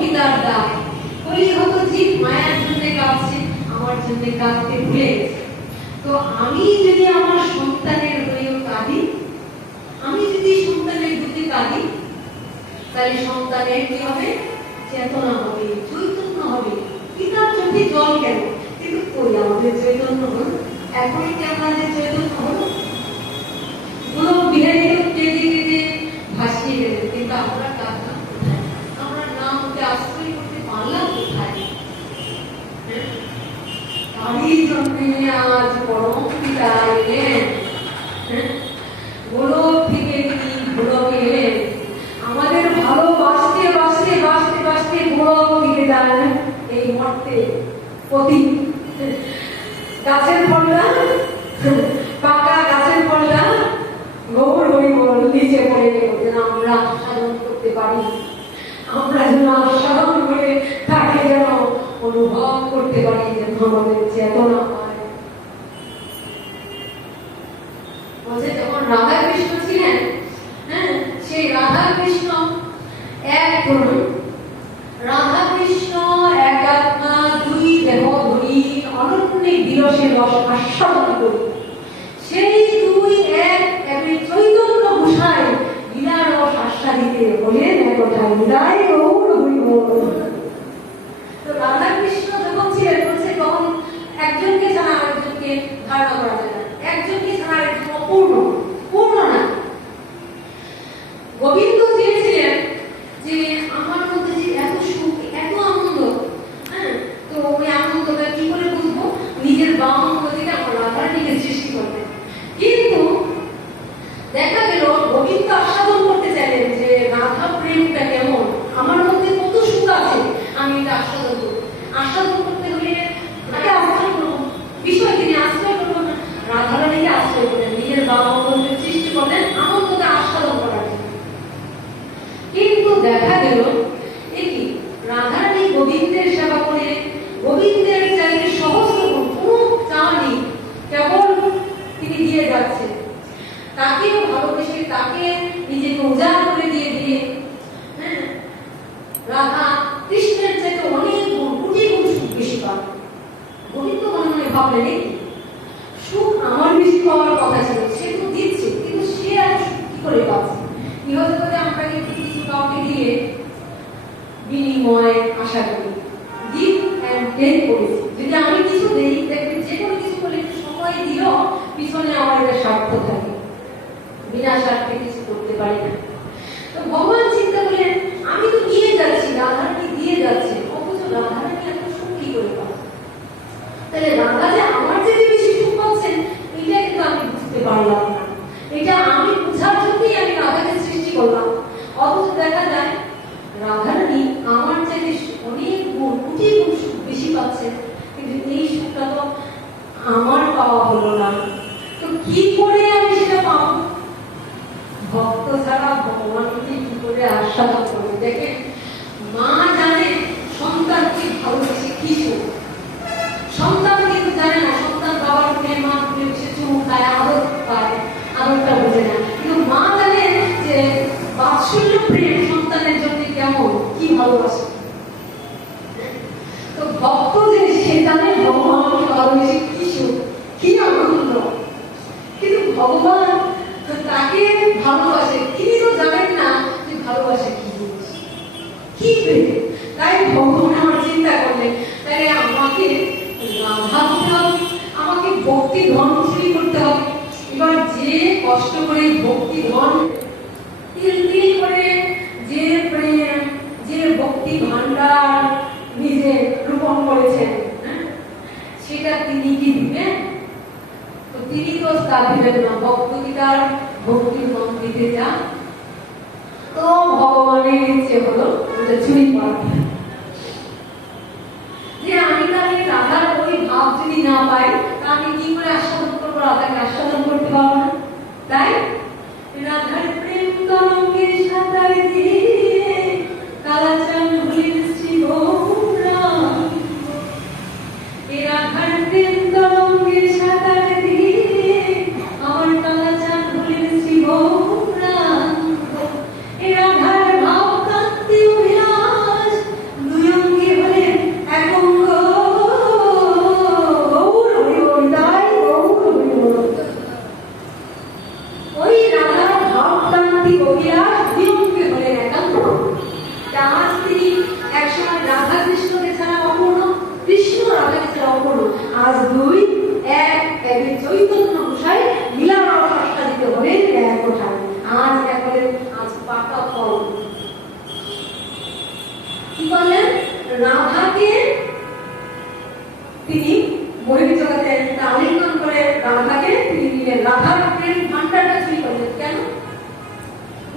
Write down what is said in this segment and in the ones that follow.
পিতার দায় বলি হতো জীব মায়ার জন্য কাঁদছে, আমার জন্য কাঁদতে ভুলে গেছে। তো আমি যদি আমার সন্তানের হয়েও কাঁদি, আমি যদি সন্তানের দুটি কাঁদি, তাহলে সন্তানের কি হবে? চেতনা হবে, চৈতন্য হবে। পিতার চোখে জল কেন? কিন্তু কই আমাদের চৈতন্য হল? এখন কি আমাদের চৈতন্য হল? কোনো বিহারীকে কেঁদে কেঁদে ভাসিয়ে গেলেন, কিন্তু আমরা কাঁদলাম কোথায়? আমরা নামকে আশ্রয় করতে পারলাম কোথায়? তারই জন্যে আজ পরম পিতা এলেন, গোলক থেকে তিনি গোলকে এলেন। আমাদের ভালোবাসতে বাসতে বাসতে বাসতে গোলক থেকে যান এই মর্তে। প্রতি গাছের ফলটা, পাকা গাছের ফলটা গোবর হয়ে নিচে পড়ে গেল, যেন আমরা আস্বাদন করতে পারি, আমরা যেন আস্বাদন করে তাকে যেন অনুভব করতে পারি, যেন আমাদের চেতনা হয়। বলছে যখন রাধা কৃষ্ণ ছিলেন, হ্যাঁ, সেই রাধা কৃষ্ণ এক করুন, রাধা কৃষ্ণ এক আত্মা দুই দেহ ধরি অনন্য বিরসে রস আস্বাদন করি। সেই দুই এক চৈতন্য ঘোষায় লীলা রস আস্বাদিতে বলেন একথায় লীলায় গৌর হরি বল। তো রাধা কৃষ্ণ যখন ছিলেন, বলছে তখন একজনকে ছাড়া আরেকজনকে ধারণা করা যায় না, একজনকে ছাড়া আরেকজন অপূর্ণ, পূর্ণ না। গোবিন্দ চেয়েছিলেন যে আমার মধ্যে যে এত সুখ, এত আনন্দ, হ্যাঁ, তো ওই আনন্দটা কি করে বুঝবো? নিজের বাম অঙ্গ থেকে আমার রাধারানীকে সৃষ্টি করবেন। কিন্তু দেখা গেল গোবিন্দ আস্বাদন করতে চাইলেন যে রাধা প্রেমটা কেমন, আমার মধ্যে কত সুখ আছে, আমি এটা আস্বাদন করব। আস্বাদন করতে হলে তাকে আশ্রয় করবো, বিষয় তিনি আশ্রয় করবো না, রাধারানীকে আশ্রয় করলেন, নিজের বাবা অঙ্গকে সৃষ্টি করলেন আনন্দটা আস্বাদন করার জন্য। কিন্তু দেখা গেল কি রাধারানী গোবিন্দের সেবা করে গোবিন্দের চাইতে সহস্র কোনো চা নেই, কেবল তিনি দিয়ে যাচ্ছেন, তাকেও ভালোবেসে তাকে নিজেকে উজাড় করে দিয়ে দিয়ে, হ্যাঁ, রাধা কৃষ্ণের চাইতে অনেক গুণ, কোটি গুণ সুখ বেশি পান। গোবিন্দ মনে মনে ভাবলেন সুখ আমার বেশি পাওয়ার কথা ছিল, সে তো দিচ্ছে, কিন্তু সে আর সুখ কি করে পাচ্ছে? কি হতে পারে আমরা কিন্তু কিছু কাউকে দিয়ে বিনিময় আশা করি, গিভ অ্যান্ড টেক করেছি। যদি আমি কিছু দেই, দেখবেন যে কোনো কিছু করলে একটু সময় দিলেও পিছনে আমার একটা স্বার্থ থাকে, বিনা স্বার্থে কিছু করতে পারি না। তো ভগবান চিন্তা করলেন আমি তো নিয়ে যাচ্ছি, রাধারানী দিয়ে যাচ্ছে, অথচ রাধারানী এত সুখ কি করে পাবে? তাহলে রাধা যে আমার চেয়ে বেশি সুখ পাচ্ছেন, এটা কিন্তু আমি বুঝতে পারলাম না। এটা আমি বুঝার জন্যই আমি রাধাকে সৃষ্টি করলাম, অথচ দেখা যায় রাধারানী আমার চেয়ে অনেক গুণ, কোটি গুণ সুখ বেশি পাচ্ছেন, কিন্তু এই সুখটা তো আমার পাওয়া হলো না। তো কি করে আমি সেটা পাবো? ভক্ত ছাড়া ভগবানকে কি করে আস্বাদন করবে? দেখেন, মা জানে সন্তানকে ভালোবেসে কি সুখ, সন্তান কিন্তু জানে না সন্তান বাবার কোলে মা কোলে বসে চুমু খায়, আদর পায়, আদরটা বোঝে না। কিন্তু মা জানে যে বাৎসল্য প্রেম সন্তানের জন্য কেমন, কি ভালোবাসে। তো ভক্ত যে সে জানে ভগবানকে ভালোবেসে কি সুখ, কি আনন্দ, কিন্তু ভগবান তাকে ভালোবাসে, তিনি তো জানেন না যে ভালোবাসে কি জিনিস, কি ভেবে। তাই ভগবান আমার চিন্তা করলেন তাই আমাকে রাধা হতে হবে, আমাকে ভক্তি ধন চুরি করতে হবে। এবার যে কষ্ট করে ভক্তি ধন তিল তিল করে যে প্রেম, যে ভক্তি ভান্ডার নিজে রূপণ করেছেন, সেটা তিনি কি দিবেন? তো তিনি তো তা দিবেন না। ভক্ত কি তার ভক্তির ধন দিতে চান? তো ভগবানের ইচ্ছে হলো ওটা চুরি করা, যে আমি তাহলে রাধার ওই ভাব যদি না পাই, তা আমি কি করে আস্বাদন করবো? রাধাকে আস্বাদন করতে পারবো না। তাই রাধার প্রেম তরঙ্গের সাঁতার দিয়ে কালাচান হলেন শ্রী গৌরাঙ্গ, এ রাধার প্রেম তরঙ্গের সাঁতার দিয়ে আমার কালাচান হলেন শ্রী গৌরাঙ্গ, এ রাধার ভাব কান্ত আজ দুই এক একে চৈতন্য গোসাই মিলার অবস্থা দিতে হলে এক কোঠায় আজ এক হলে আজ পাকা ফল। কি বললেন? রাধাকে তিনি বহির্জগতে আলিঙ্গন করে রাধাকে তিনি নিলেন। রাধার প্রেম ভান্ডারটা চুরি করলেন কেন?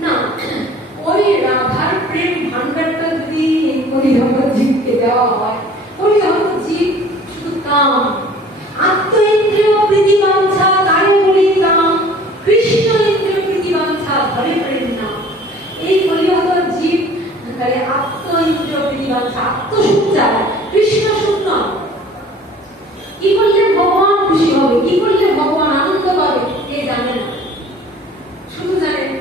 না, ওই রাধার প্রেম ভান্ডারটা যদি পরিধর্ম জীবকে দেওয়া হয়, পরিধর্ম জীব শুধু কাম, আত্ম ইন্দ্রিয় প্রীতিবাঞ্ছা তাই বলি কাম, কৃষ্ণ ইন্দ্রিয় প্রীতিবাঞ্ছা ধরে প্রেম না। এই পরিহত জীব তাহলে আত্ম ইন্দ্রিয় প্রীতিবাঞ্ছা আত্মসুখ চায়, কৃষ্ণ সুখ নয়। কি করলে ভগবান খুশি হবে, কি করলে ভগবান আনন্দ পাবে এ জানেন না। শুধু জানেন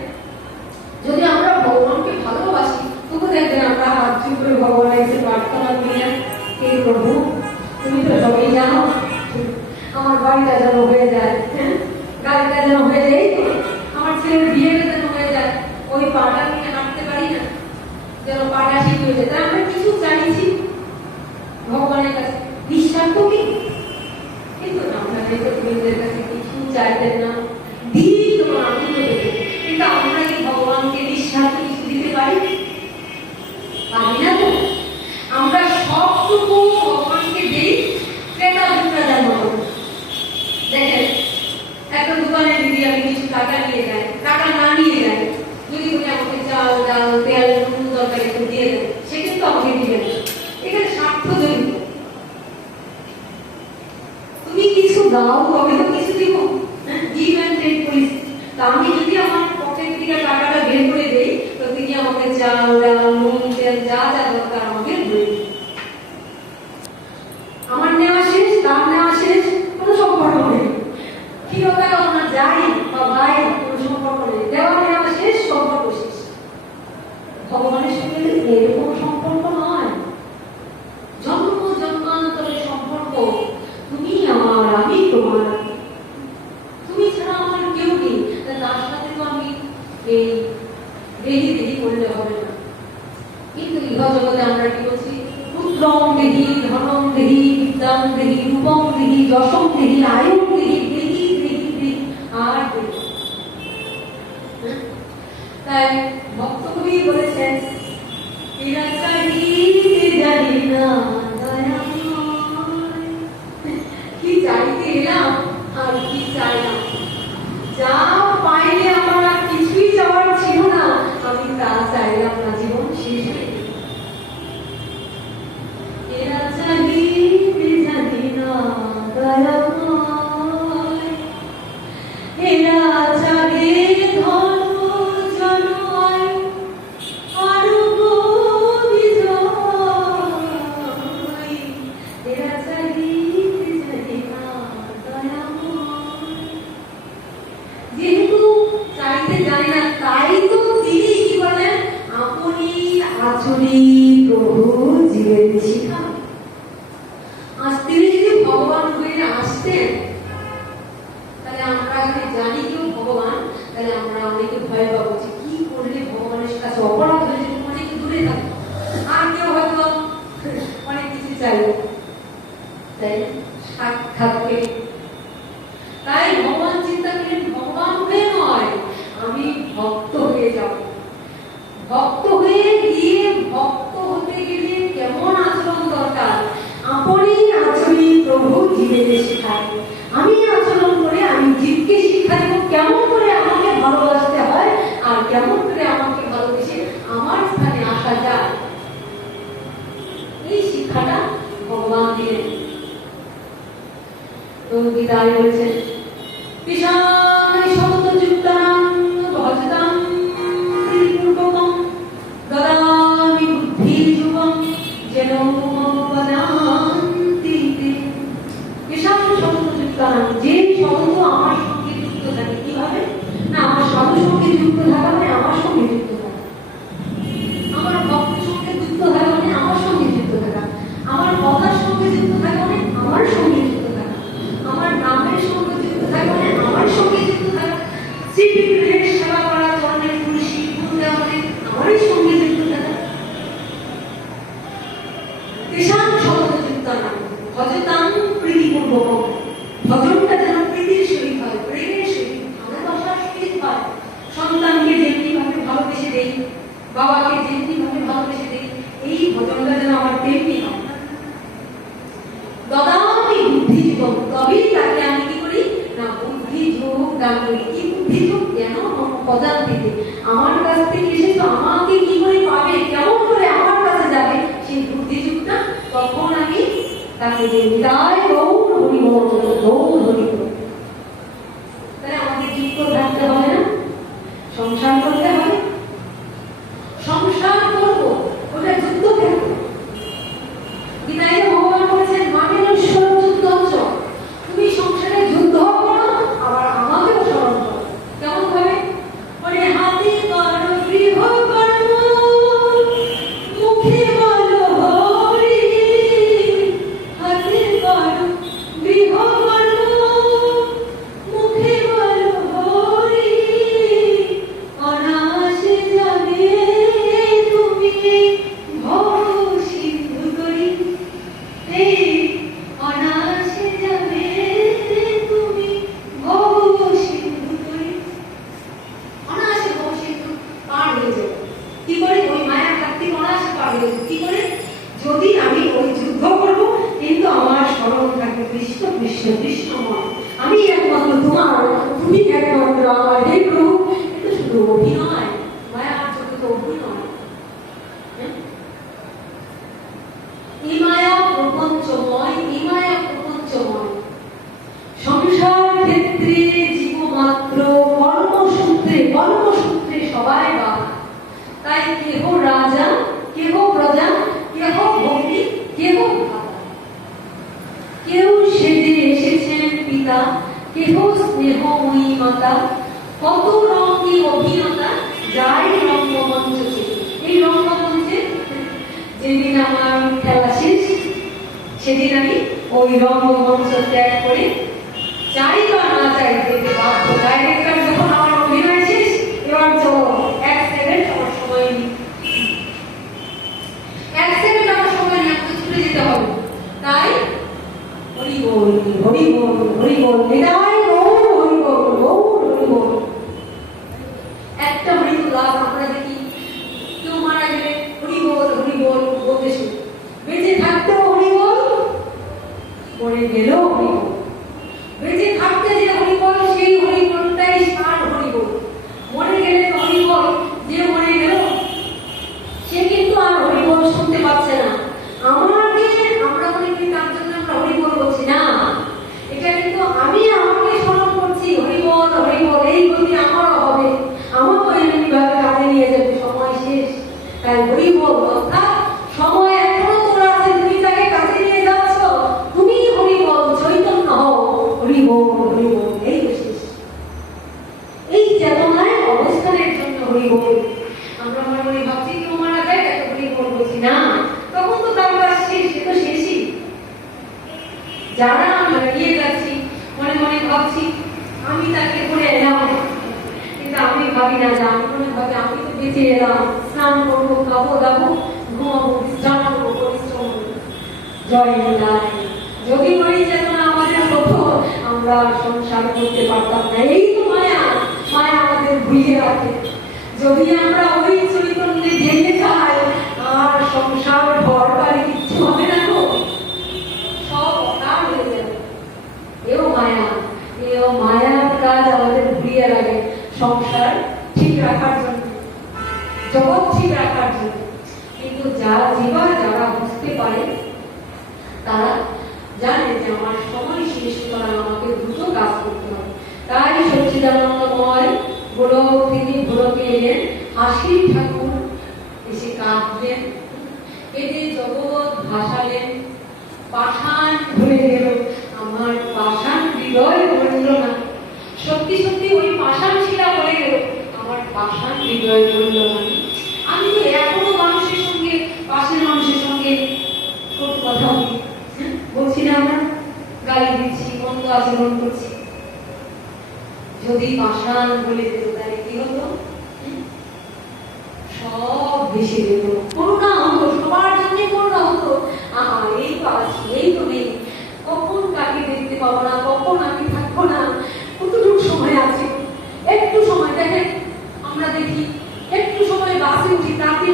যদি আমরা ভগবানকে ভালোবাসি তবু দেখবেন আমরা হাত জোর করে ভগবানের কাছে প্রার্থনা করি, হে প্রভু তুমি তো সবই জানো, আমার বাড়িটা যেন হয়ে যায়, গাড়িটা যেন হয়ে যায়, আমার ছেলের বিয়েটা যেন হয়ে যায়, ওই পাটা নিয়ে হাঁটতে পারি না, যেন পাটা ঠিক হয়ে যায়। তাই আমরা কিছু চাইছি ভগবানের কাছে, বিশ্বাস করি কিন্তু আমরা নিজের কাছে কিছু চাইতেন না, দিই তোমার আনন্দ দেবে। কিন্তু আমরা কি ভগবানকে বিশ্বাস কিছু দিতে পারি? পারি না তো। আমরা সবটুকু ভগবানকে দিই ক্রেতা বিক্রেতার মতো। দেখেন একটা দোকানে যদি আমি কিছু টাকা নিয়ে যাই, টাকা না নিয়ে যাই, যদি তুমি আমাকে চাল ডাল তেল নুন তরকারি একটু দিয়ে দেবে, সে কিন্তু আমাকে দিবে না। এখানে স্বার্থ জড়িত। তুমি কিছু দাও তবে তো কিছু দিব, গিভ অ্যান্ড টেক পলিসি। তা আমি যদি আমার পকেট থেকে টাকাটা বের করে দেই তো তুমি আমাকে চাল ডাল নুন তেল যা যা দরকার আমাকে দিয়ে দিবে। আমার নেওয়া শেষ, তার নেওয়া শেষ, কোনো সম্পর্ক নেই। কিরকম আমরা যাই বা ভাই কোনো সম্পর্ক নেই, দেওয়া নেওয়া শেষ, সম্পর্ক শেষ। ভগবানের সঙ্গে এরকম সম্পর্ক নয়, জন্ম জন্মান্তরের সম্পর্ক। তুমি আমার, আমি তোমার, তুমি ছাড়া আমার কেউ নেই। তার সাথে তো আমি এই দেহি দেহি করলে হবে না। কিন্তু ইহ জগতে আমরা কি বলছি? পুত্রম দেহি, ধনম দেহি, বিদ্যাম দেহি, রূপম দেহি, যশম দেহি, আয়ুম দেহি, দেহি দেহি দেহি আর দেহি। তাই ভক্ত কবি বলেছেন এরা চাইতে জানি না কি চাইতে এলাম আর কি চাইলাম, যা পাইলে আমার আর কিছুই চাওয়ার ছিল না, আমি তা চাইলাম না, জীবন শেষ হয়ে গেল। এরা চাইতে জানি না দয়াময়, এরা চাগে ধন জনয় আরো বিজয়, এরা চাইতে জানি না দয়াময়। যেহেতু চাইতে জানি না তাই তো তিনি কি বলেন? আপনি আচরি প্রভু জীবের শিখা। আজ তিনি যদি ভগবান হয়ে আসতেন তাহলে আমরা যদি জানি কেউ ভগবান, তাহলে আমরা অনেকে ভয় পাবো যে কি করলে ভগবানের কাছে অপরাধ হয়ে যেত, অনেক দূরে থাকবো। আর কেউ হয়তো অনেক কিছু চাইব, তাই সাক্ষাৎ পেয়ে। তাই ভগবান চিন্তা করেন ভগবান হয়ে নয়, আমি ভক্ত হয়ে যাব। ভক্ত হয়ে গিয়ে ভক্ত হতে গেলে কেমন আচরণ দরকার? আপনি আচরণী প্রভু জীবের শেখায়। আমি আচরণ করে আমি জীবকে শিক্ষা দেব কেমন করে আমাকে ভালোবাসতে হয় আর কেমন করে আমাকে ভালোবেসে আমার স্থানে আসা যায়। এই শিক্ষাটা ভগবান দিলেন। তো বিদায় বলেছেন বিশাল শব্দ যুক্তাং ভজতাং পূর্বকম গদামি বুদ্ধি যুগম যেন বনান্তি। বিশাল শব্দ যুক্তাং, যে শব্দ আমার সঙ্গে যুক্ত থাকে। কিভাবে না? আমার সাধু সঙ্গে যুক্ত থাকা মানে আমার সঙ্গে যুক্ত থাকা, আমার ভক্তের সঙ্গে যুক্ত থাকা মানে আমার সঙ্গে যুক্ত থাকা, আমার কথার সঙ্গে যুক্ত থাকা মানে আমার সঙ্গে যুক্ত থাকা, আমার নামের সঙ্গে যুক্ত থাকা মানে আমার সঙ্গে যুক্ত থাকা, শ্রীবিগ্রহের সেবা করা, চরণের তুলসী ফুল দেওয়া মানে আমারই সঙ্গে যুক্ত থাকা। যাকে যেমনি ভাবে ভালোবেসে দিই, এই ভজনটা যেন আমার তেমনি হয়। দদামি বুদ্ধি যুগ, তবেই তাকে আমি কি করি না বুদ্ধি যোগ দান করি। কি বুদ্ধি যোগ? কেন? পদার্থীতে আমার কাছ থেকে এসে তো আমাকে কি করে পাবে, কেমন করে আমার কাছে যাবে, সেই বুদ্ধি যুগটা তখন আমি তাকে যে হৃদয় গৌর হরি বল, গৌর হরি বল। তাহলে আমাকে যুক্ত থাকতে হবে না, সংসার করতে হবে। সংসার করবো, ওটা যুদ্ধ থাকবে। গীতায় ভগবান বলেছেন মানেশ্বর যুদ্ধ। তুমি সংসারে যুদ্ধ করো, আবার আমাকেও স্মরণ করো। কেমন ভাবে? মানে হাতে করো গৃহ কর্ম, মুখে বলো হরি। হাতে করো গৃহ কর্ম, মুখে বলো হরি। অনায়াসে যাবে তুমি ভব সিন্ধু তরী। এই অনায়াসে যাবে তুমি ভব সিন্ধু তরী। অনায়াসে ভব সিন্ধু পার হয়ে যাবে। কি করে? ওই মায়ার হাত থেকে অনায়াসে পার হয়ে যাবে। কি করে? যদি আমি ওই যুদ্ধ করবো, কিন্তু আমার স্মরণ থাকবে কৃষ্ণ কৃষ্ণ কৃষ্ণময়, আমি একমাত্র তোমার, তুমি একমাত্র আমার। হে প্রভু, এটা শুধু অভিনয়, মায়ার চোখে তো অভিনয়। এই মায়া প্রপঞ্চময়, এই মায়া প্রপঞ্চময়। সংসার ক্ষেত্রে জীবমাত্র কর্মসূত্রে, কর্মসূত্রে সবাই বাধা। তাই কেহ রাজা, কেহ প্রজা, কেহ ভক্তি, কেহ ভাতা। কেউ সেজে এসেছেন পিতা, কেহ স্নেহময়ী মাতা। কত রঙে অভিনেতা, যাই রঙ্গমঞ্চ ছিল। এই রঙ্গমঞ্চে যেদিন আমার খেলা শেষ, সেদিন আমি ওই রঙ্গমঞ্চ ত্যাগ করে চাই বা না চাই যেতে বাধ্য। ডাইরেক্টর যখন আমার অভিনয় শেষ, এবার চলো এক সেকেন্ড আমার সময় নেই, এক সেকেন্ড আমার সময় নিয়ে আমাকে ছুটে যেতে হবে। তাই হরি বল, হরি বল, হরি বল, হৃদয় গৌর হরি বল, গৌর হরি বল। একটা মৃত্যু লাশ আমরা দেখি, কেউ মারা গেলে হরি বল, হরি বল বলতে শুনি। বেঁচে থাকতেও হরি বল, মরে গেলেও হরি বল। বেঁচে থাকতে যে হরি বল, সেই হরি বলটাই সার হরি বল। মরে গেলে তো হরি বল, যে মরে গেল সে কিন্তু আর হরি বল শুনতে পাচ্ছে না। আমাকে আমরা মনে করি তার জন্য আমরা হরি বল বলছি না, এটা কিন্তু আমি আমাকে স্মরণ করছি। হরি বল, হরি বল, এই গতি আমারও হবে, আমাকে এমনি ভাবে কাজে নিয়ে যাবে, সময় শেষ। তাই হরি বল অর্থাৎ সময় এখনো তোর আছে, তুমি তাকে কাজে নিয়ে যাচ্ছ, তুমি হরি বল, চৈতন্য হও, হরি বল, হরি বল, এই শেষ। এই চেতনায় অবস্থানের জন্য হরি বল। আমরা মনে মনে ভাবছি কেউ মারা যায় তাকে হরি বল বলছি না, তখন তো তার কাজ শেষ, সে তো শেষই। যারা আমরা নিয়ে যাচ্ছি, মনে মনে ভাবছি আমি তাকে করে এলাম, কিন্তু আমি ভাবি না যে আমি মনে ভাবি আমি তো বেঁচে এলাম, স্নান করবো, খাবো দাবো, ঘুমাবো, বিশ্রাম করবো, পরিশ্রম করবো। জয় নিতাই। যদি ওই চেতনা আমাদের হতো, আমরা সংসার করতে পারতাম না। এই তো মায়া, মায়া আমাদের ভুলিয়ে রাখে। যদি আমরা ওই চৈতন্যে ভেঙে যাই, আর সংসার ঘর বাড়ি কিচ্ছু হবে না, সব অকাল হয়ে যাবে। এও মায়া, এও মায়ার কাজ আমাদের ভুলিয়ে রাখে সংসার ঠিক রাখার জন্য, জগৎ ঠিক রাখার জন্য। কিন্তু যারা যারা বুঝতে পারে, তারা জানে যে আমার সময় শেষ, সুতরাং আমাকে দ্রুত কাজ করতে হবে। তাই সচ্চিদানন্দময় গোলক থেকে গোলকে এলেন, হাসির ঠাকুর এসে কাঁদলেন, কেঁদে জগৎ ভাসালেন। পাষাণ ধরে গেল, আমার পাষাণ হৃদয় ধরল না। সত্যি সত্যি ওই পাষাণ শিলা বলে গেল, আমার পাষাণ হৃদয় ধরল না। আমি তো এখনো মানুষের সঙ্গে, পাশের মানুষের সঙ্গে কথা বলছি না, আমরা গালি দিচ্ছি, মন্দ আচরণ করছি। যদি পাষাণ বলে যেত তাহলে কি হতো? সব ভেসে যেত, করুণা হতো, সবার জন্য করুণা হতো। এই তো আছি, এই তো নেই, কখন কাকে দেখতে পাবো না, কখন আমি থাকবো না, কতটুকু সময় আছে। একটু সময় দেখেন, আমরা দেখি একটু সময় বাসে উঠি, তাতে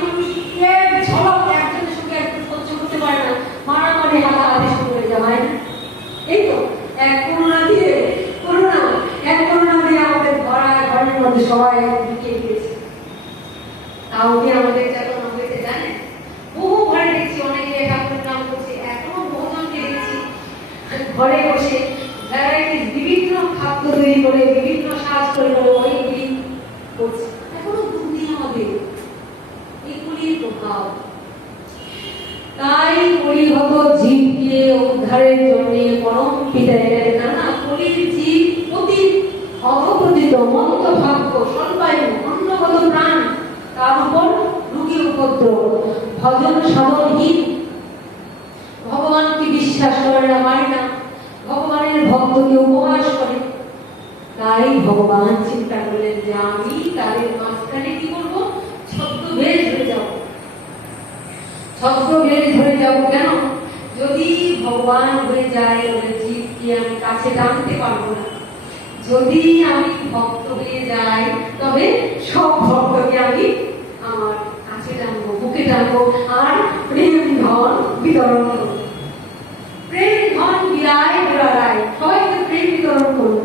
ভাব। তাই পরিহত জীবকে উদ্ধারের জন্য পরম পিতা এলেন। না কলির জীব অতি অধপতিত মন্দ ভাগ্য স্বল্পায়ু অন্নগত প্রাণ, তার উপর রোগী উপদ্রব, ভজন সাধনহীন, ভগবানকে বিশ্বাস করে না, মানে না, ভগবানের ভক্তকে উপহাস করে। তাই ভগবান চিন্তা করলেন যে আমি তাদের মাঝখানে কি করবো, ছদ্মবেশ ধরে যাবো। ছদ্মবেশ ধরে যাবো কেন? যদি ভগবান হয়ে যায় ওদের জীবকে আমি কাছে টানতে পারবো না। যদি আমি ভক্ত হয়ে যাই তবে সব ভক্তকে আমি আমার কাছে টানবো, বুকে টানবো, আর প্রেম ধন বিতরণ করবো। প্রেম ধন বিরায় বেড়ায়, সবাইকে প্রেম বিতরণ করবো।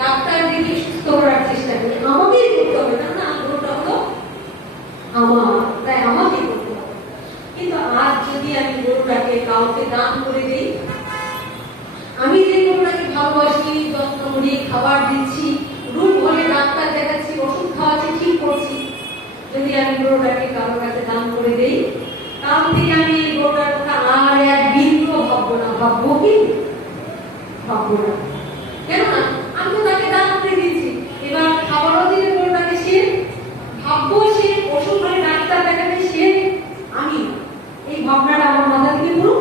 ডাক্তার দেখে সুস্থ করার চেষ্টা করি, আমাকেই করতে হবে, না আগ্রহটা হলো আমার, তাই আমাকে করতে হবে। কিন্তু আজ যদি আমি গরুটাকে কাউকে দান করে দিই, আমি যে গরুটাকে ভালোবাসি, যত্ন করি, খাবার দিচ্ছি, রুম ঘরে ডাক্তার দেখাচ্ছি, ওষুধ খাওয়াচ্ছি, ঠিক করছি, যদি আমি গরুটাকে কারোর কাছে দান করে দিই, কাল থেকে আমি এই গরুটার কথা আর এক বিন্দু ভাববো না। ভাববো কি? ভাববো না। কেননা আমি তো তাকে দান করে দিচ্ছি, এবার খাবারও দিলে গরুটাকে সে ভাববো, সে ওষুধ ঘরে ডাক্তার দেখাবে, সে আমি, এই ভাবনাটা আমার মাথা থেকে পুরো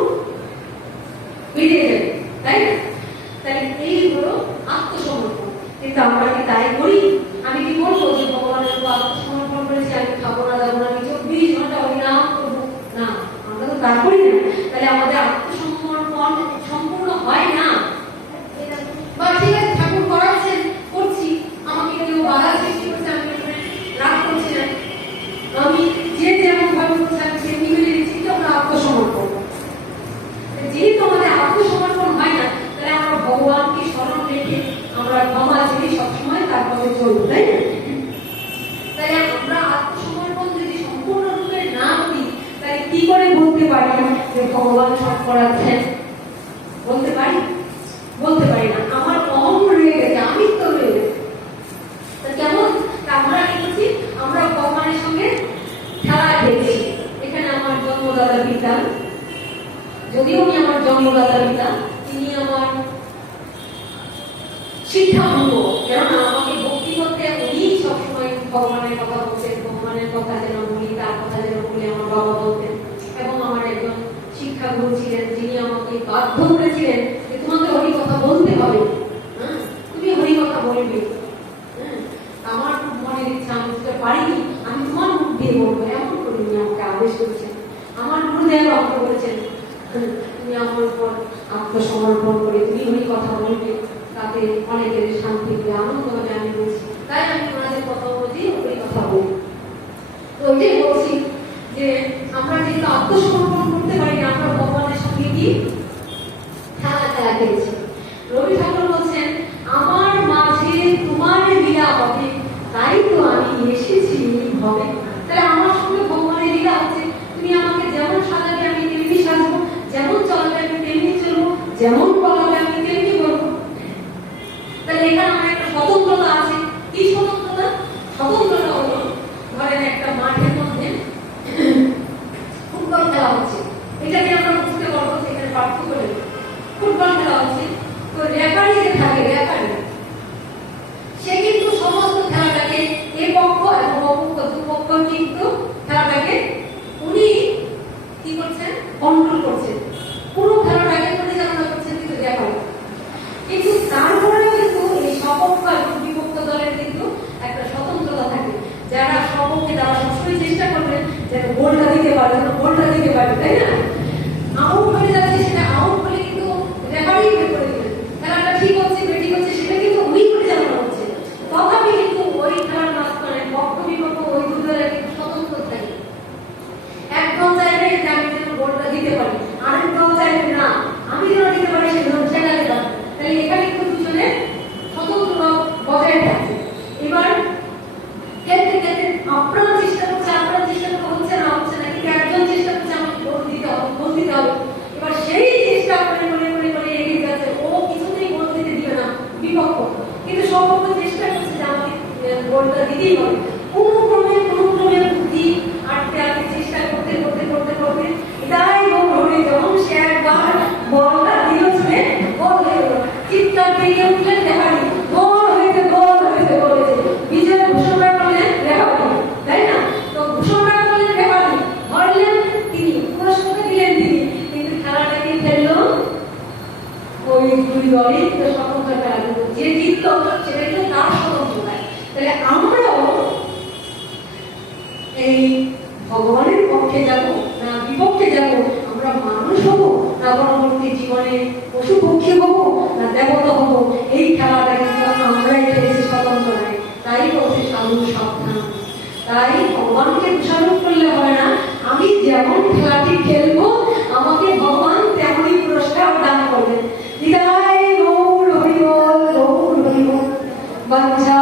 বেরিয়ে যাবে, তাই না? তাই এই হলো আত্মসমর্পণ। কিন্তু আমরা কি তাই করি? আমি কি বলবো যে ভগবানের উপর আত্মসমর্পণ করেছি, আমি খাবো না, যাবো না, আমি 24 ঘন্টা হরিনাম করবো? না, আমরা তো তা করি না। তাহলে আমাদের আত্মসমর্পণ সম্পূর্ণ হয় না। বা ঠিক আছে, ঠাকুর করাচ্ছেন, করছি, আমাকে কেউ বাধা সৃষ্টি করছে, আমি রাগ করছি না, আমি যে যেমন ভাবে করছি আমি সেমনি মেনে নিচ্ছি, তো আমরা আত্মসমর্পণ। যেহেতু আমাদের আত্মসমর্পণ হয় না, তাহলে আমরা ভগবানকে স্মরণ রেখে আমরা ক্ষমা চেয়ে সবসময় তার পথে চলবো, তাই না? তাই আমরা আত্মসমর্পণ যদি সম্পূর্ণরূপে না করি, তাহলে কি করে বলতে পারি যে ভগবান সব করাচ্ছেন? বলতে পারি? বলতে পারি না। আমার অহং রয়ে গেছে, আমিত্ব রয়ে গেছে। কেমন আমরা কি করছি? আমরা ভগবানের সঙ্গে খেলা খেলছি। এখানে আমার জন্মদাতা পিতা, যদিও উনি আমার জন্মদাতা পিতা, তিনি আমার শিক্ষাগুরু, কেননা আমাকে ভক্তি করতে উনি সবসময় ভগবানের কথা বলতেন, ভগবানের কথা যেন বলি, তার কথা যেন বলি, আমার বাবা বলতেন। এবং আমার একজন শিক্ষাগুরু ছিলেন, যিনি আমাকে বাধ্য করেছিলেন যে তোমাকে হরি কথা বলতে হবে, তুমি হরি কথা বলবে। আমার খুব মনের ইচ্ছা, আমি বুঝতে পারিনি, আমি তোমার মুখ দিয়ে বলবো, এমন করে উনি আমাকে আদেশ করেছেন। আমার গুরুদেব আমাকে বলেছেন তুমি আমার উপর আত্মসমর্পণ করে তুমি হরি কথা বলবে, তাতে অনেকের শান্তি হবে, আনন্দ হবে। আমি বলছি, তাই আমি ওনাদের কথা বলছি, ওই কথা বলি। তো ওইটাই বলছি যে আমরা যেহেতু আত্মসমর্পণ করতে পারি না, আমরা ভগবানের সঙ্গে কি খেলা খেলছি। রবি ঠাকুর বলছেন, আমার মাঝে তোমার লীলা হবে, তাই তো আমি এসেছি হবে। তাহলে আমার সঙ্গে ভগবানের লীলা হচ্ছে, তুমি আমাকে যেমন সাজাবে আমি তেমনি সাজবো, যেমন চলবে আমি তেমনি চলবো, যেমন বলাবে আমি তেমনি বলবো। তাহলে এখানে আমার একটা স্বতন্ত্রতা আছে। কি স্বতন্ত্রতা? স্বতন্ত্রতা হলো ধরেন একটা মাঠের মধ্যে ফুটবল খেলা হচ্ছে, এটাকে আমরা বুঝতে পারবো সেখানে পার্থক্য নেই। ফুটবল খেলা হচ্ছে, তো রেফারি যে থাকে, রেফারি সে কিন্তু সমস্ত খেলাটাকে এ পক্ষ এবং অপক্ষ দুপক্ষ কিন্তু খেলাটাকে উনি কি করছেন? কন্ট্রোল করছেন, পুরো খেলাটাকে পরিচালনা করছেন কিন্তু রেফারি। কিন্তু তারপরেও কিন্তু এই সপক্ষ এবং বিপক্ষ দলের কিন্তু একটা স্বতন্ত্রতা থাকে। যারা সপক্ষে তারা সবসময় চেষ্টা করবেন যেন গোলটা দিতে পারে, যেন গোলটা দিতে পারে, তাই না? আউট হয়ে যাচ্ছে, সেটা আউট হলে কিন্তু রেফারি করে দিলেন, খেলাটা ঠিক হচ্ছে বেঠিক হচ্ছে সেটা কিন্তু উনি পরিচালনা করছে। তথাপি কিন্তু ওই খেলার মাঝখানে পক্ষ বিপক্ষ ওই দুজনের কিন্তু স্বতন্ত্র থাকে। এক দল চাইবে যে আমি যেন গোলটা দিতে পারি, আরেক দল চাইবে না আমি যেন দিতে পারি, সেজন্য ঠেকাতে পারি। তাহলে এখানে কিন্তু দুজনের স্বতন্ত্র বজায় থাকছে। এবার খেলতে খেলতে আপনার চেষ্টা করছে, আপনার চেষ্টা হচ্ছে না, হচ্ছে না, কিন্তু একজন চেষ্টা করছে আমাকে গোল দিতে হবে, গোল দিতে হবে। এবার সেই চেষ্টা করে করে করে করে এগিয়ে যাচ্ছে, ও কিছুতেই গোল দিতে দিবে না বিপক্ষ, কিন্তু সপক্ষ চেষ্টা করছে যে আমাকে গোলটা দিতেই হবে। কোনো ক্রমে বুদ্ধি আটকে আটকে চেষ্টা করতে করতে করতে করতে এটাই গোল হয়ে যখন সে একবার বলটা দিল ছুঁড়ে গোল হয়ে গেল, চিৎকার পেয়ে উঠলেন রেফারি, গোল হয়েছে, গোল হয়েছে, গোল হয়েছে, বিজয় ঘোষণা করলেন রেফারি, তাই না? তো ঘোষণা করলেন রেফারি, ধরলেন তিনি, পুরস্কার দিলেন তিনি, কিন্তু খেলাটাকে খেললো ওই দুই দলই স্বতন্ত্র খেলা, কিন্তু যে জিতলো সেটা কিন্তু তার স্বতন্ত্রতায়। তাহলে আমরাও এই ভগবানের পক্ষে যাব না বিপক্ষে যাব, আমরা মানুষ হব না পরবর্তী জীবনে পশু পক্ষী হব না দেবতা হব, এই খেলাটা কিন্তু আমরাই খেলেছি, স্বতন্ত্র নাই। তাই বলছে সাধু সাবধান। তাই ভগবানকে দোষারোপ করলে হয় না, আমি যেমন খেলাটি খেলবো আমাকে ভগবান তেমনই পুরস্কার দান করবেন। বিদায় গৌর হরি বল, গৌর হরি বল। বাঞ্ছা